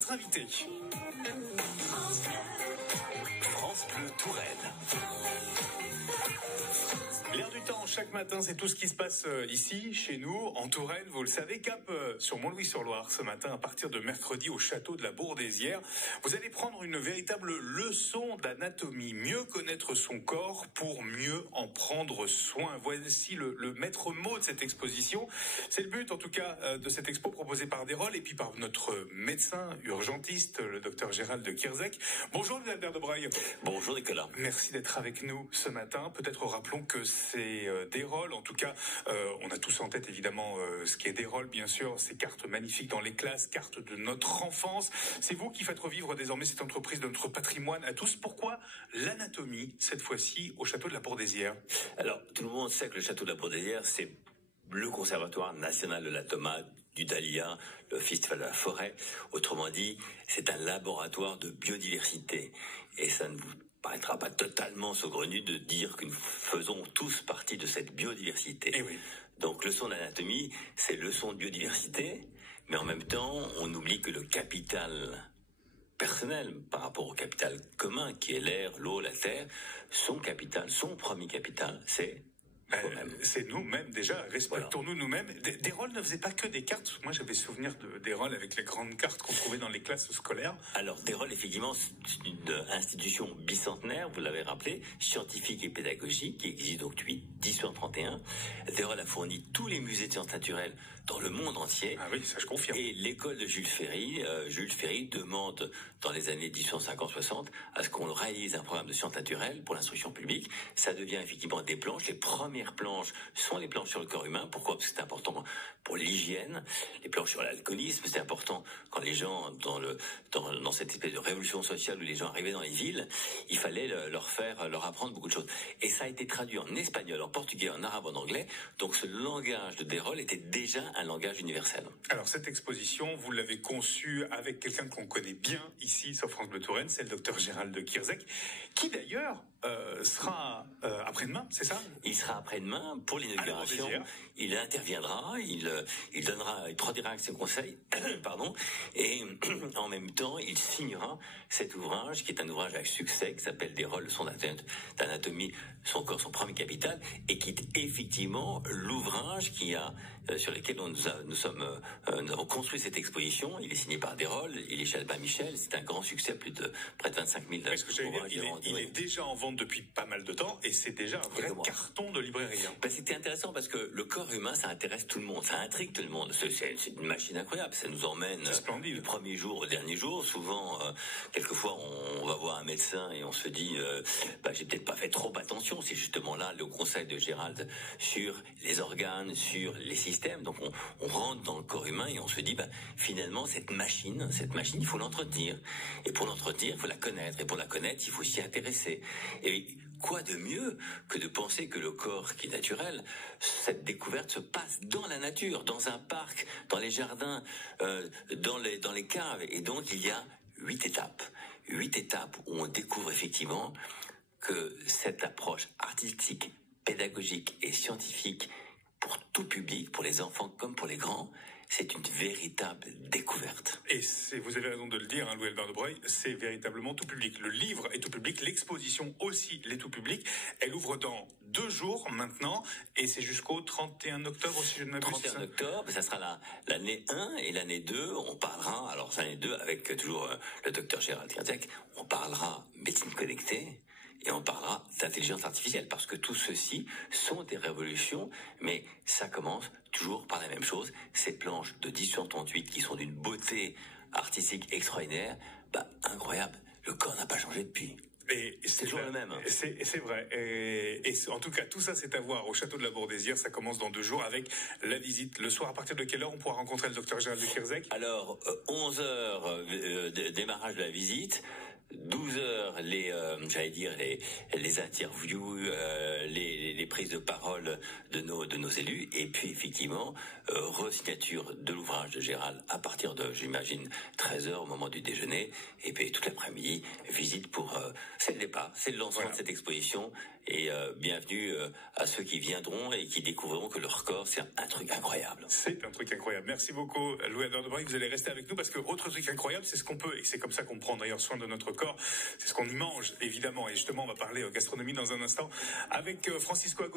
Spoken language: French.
Notre invité. France Bleu Touraine. L'air du temps, chaque matin, c'est tout ce qui se passe ici, chez nous, en Touraine. Vous le savez, cap sur Montlouis-sur-Loire ce matin, à partir de mercredi au château de la Bourdesière. Vous allez prendre une véritable leçon d'anatomie, mieux connaître son corps pour mieux en prendre soin. Voici le maître mot de cette exposition. C'est le but, en tout cas, de cette expo proposée par Desrolles et puis par notre médecin urgentiste, le docteur Gérald de Kierzek. Bonjour, Albert de Breuil. Bonjour, Nicolas. Merci d'être avec nous ce matin. Peut-être rappelons que c'est Desrolles, en tout cas, on a tous en tête évidemment ce qui est Desrolles, bien sûr, ces cartes magnifiques dans les classes, cartes de notre enfance. C'est vous qui faites revivre désormais cette entreprise de notre patrimoine à tous. Pourquoi l'anatomie, cette fois-ci, au château de la Bourdesière? Alors, tout le monde sait que le château de la Bourdesière, c'est le Conservatoire national de l'Atoma, du Dahlia, le Festival de la Forêt. Autrement dit, c'est un laboratoire de biodiversité. Et ça ne vous paraîtra pas totalement saugrenu de dire que nous faisons tous partie de cette biodiversité. Eh oui. Donc, leçon d'anatomie, c'est leçon de biodiversité, mais en même temps, on oublie que le capital personnel par rapport au capital commun, qui est l'air, l'eau, la terre, son capital, son premier capital, c'est c'est nous-mêmes déjà, respectons-nous nous-mêmes. Desrolles ne faisait pas que des cartes. Moi, j'avais souvenir de Desrolles avec les grandes cartes qu'on trouvait dans les classes scolaires. Alors, Desrolles, effectivement, c'est une institution bicentenaire, vous l'avez rappelé, scientifique et pédagogique, qui existe donc depuis 1831. Desrolles a fourni tous les musées de sciences naturelles dans le monde entier. Ah oui, ça je confirme. Et l'école de Jules Ferry demande, dans les années 1850-60, à ce qu'on réalise un programme de sciences naturelles pour l'instruction publique. Ça devient effectivement des planches. Les premières planches sont les planches sur le corps humain. Pourquoi? Parce que c'est important pour l'hygiène. Les planches sur l'alcoolisme, c'est important quand les gens, dans cette espèce de révolution sociale où les gens arrivaient dans les villes, il fallait leur apprendre beaucoup de choses. Et ça a été traduit en espagnol, en portugais, en arabe, en anglais. Donc ce langage de Desrolles était déjà un langage universel. Alors cette exposition, vous l'avez conçue avec quelqu'un qu'on connaît bien ici sur France Bleu Touraine, c'est le docteur Gérald de Kierzek, qui d'ailleurs sera après-demain, c'est ça? Il sera après-demain pour l'inauguration. Il interviendra, il produira ses conseils, pardon, et en même temps, il signera cet ouvrage qui est un ouvrage avec succès qui s'appelle Desrolles, leçon d'anatomie, son corps, son premier capital, et qui est effectivement l'ouvrage sur lequel nous avons construit cette exposition. Il est signé par Desrolles, il est chez Albin Michel, c'est un grand succès, près de 25 000 ouvrages. Il est déjà en vente depuis pas mal de temps et c'est déjà un vrai carton de librairie. C'était intéressant parce que le corps humain, ça intéresse tout le monde, ça intrigue tout le monde. C'est une machine incroyable, ça nous emmène du premier jour au dernier jour. Souvent, quelquefois, on va voir un médecin et on se dit, j'ai peut-être pas fait trop attention. C'est justement là le conseil de Gérald sur les organes, sur les systèmes. Donc on rentre dans le corps humain et on se dit, finalement, cette machine, il faut l'entretenir. Et pour l'entretenir, il faut la connaître. Et pour la connaître, il faut s'y intéresser. Et quoi de mieux que de penser que le corps qui est naturel, cette découverte se passe dans la nature, dans un parc, dans les jardins, dans les caves. Et donc il y a 8 étapes où on découvre effectivement que cette approche artistique, pédagogique et scientifique pour tout public, pour les enfants comme pour les grands, c'est une véritable découverte. Et vous avez raison de le dire, Louis-Albert de Breuil, c'est véritablement tout public. Le livre est tout public, l'exposition aussi l'est tout public. Elle ouvre dans 2 jours maintenant, et c'est jusqu'au 31 octobre, si je ne m'abuse. 31 octobre, ça sera l'année 1 et l'année 2, on parlera, alors l'année 2 avec toujours le docteur Gérald Kierzek, on parlera médecine connectée, et on parlera d'intelligence artificielle, parce que tout ceci sont des révolutions, mais ça commence toujours par la même chose, ces planches de 1838 qui sont d'une beauté artistique extraordinaire, incroyable, le corps n'a pas changé depuis. Et c'est toujours le même. C'est vrai. Et en tout cas, tout ça, c'est à voir au château de la Bourdesière. Ça commence dans 2 jours avec la visite. Le soir, à partir de quelle heure on pourra rencontrer le docteur Gérald de Kierzek? Alors, 11h, démarrage de la visite. 12h, les interviews, les prises de parole de nos élus, et puis effectivement resignature de l'ouvrage de Gérald à partir de, j'imagine, 13h au moment du déjeuner, et puis toute l'après-midi visite pour c'est le départ, c'est le lancement de cette exposition, et bienvenue à ceux qui viendront et qui découvriront que leur corps, c'est un truc incroyable. C'est un truc incroyable. Merci beaucoup, Louis-Edouard de Broglie. Vous allez rester avec nous parce que autre truc incroyable, c'est ce qu'on peut, et c'est comme ça qu'on prend d'ailleurs soin de notre corps, c'est ce qu'on y mange, évidemment. Et justement, on va parler gastronomie dans un instant avec Francisco Agostino.